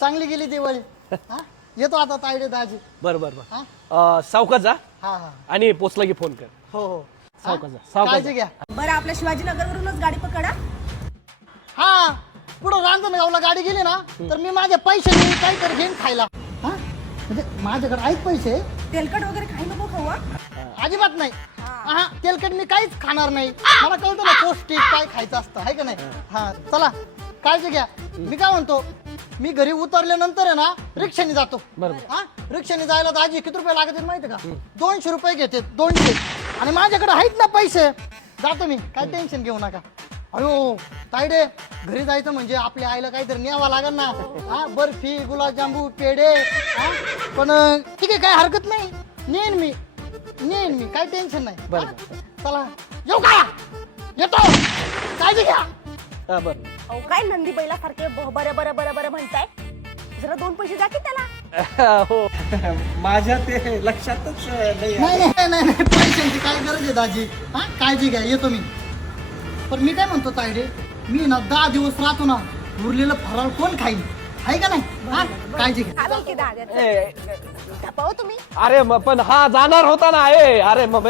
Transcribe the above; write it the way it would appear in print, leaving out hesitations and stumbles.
चांगली गेली दिवाळी. हा येतो आता तायडे दाजी. बर बर हा बर सावकाश जा हा हा आणि पोचला की फोन कर. हो हो सावकाश जा, हा? सावकाश काळजी जा. घ्या. बरं आपल्या शिवाजीनगरवरूनच गाडी पकडा. हा पुढं रांजणगावला गाडी गेली ना तर मी माझ्या पैशाने काहीतरी घेईन खायला. हा म्हणजे माझ्याकडे आहेत पैसे. तेलकट वगैरे काही नको खाऊ हा. अजिबात नाही. हा तेलकट मी काहीच खाणार नाही. मला कळतं ना पौष्टिक काय खायचं असतं आहे का नाही. हा चला काळजी घ्या. मी काय म्हणतो मी घरी उतरल्यानंतर आहे ना रिक्षाने जातो. बरोबर. हा रिक्षाने जायला दाजी किती रुपये लागतात माहिती का. 200 रुपये घेते 200 आणि माझ्याकडे आहेत ना पैसे. जातो मी काय टेन्शन घेऊ नका. अयो तायडे घरी जायचं म्हणजे आपल्या आईला काहीतरी न्यावं लागेल ना. हा बर्फी गुलाबजांबू पेढे. हा पण ठीक आहे काय हरकत नाही. नेन मी काय टेन्शन नाही. बरं. हा? चला येऊ का येतो काळजी घ्या. हा बर अहो काय नंदी बैलासारखे बरं बरं बरं बरं म्हणताय. जरा 2 पैसे द्या की त्याला. हो माझ्या ते लक्षातच नाही. नाही पैशांची काय गरज आहे दाजी. हा काळजी घ्या येतो मी. पण मी काय म्हणतो तायडे मी ना 10 दिवस राहतो ना उरलेलं फराळ कोण खाईल आहे का नाही. हा काळजी घ्या. चालेल की दादा. ए, धपाव तुम्ही. अरे पण हा जाणार होता ना. अरे मग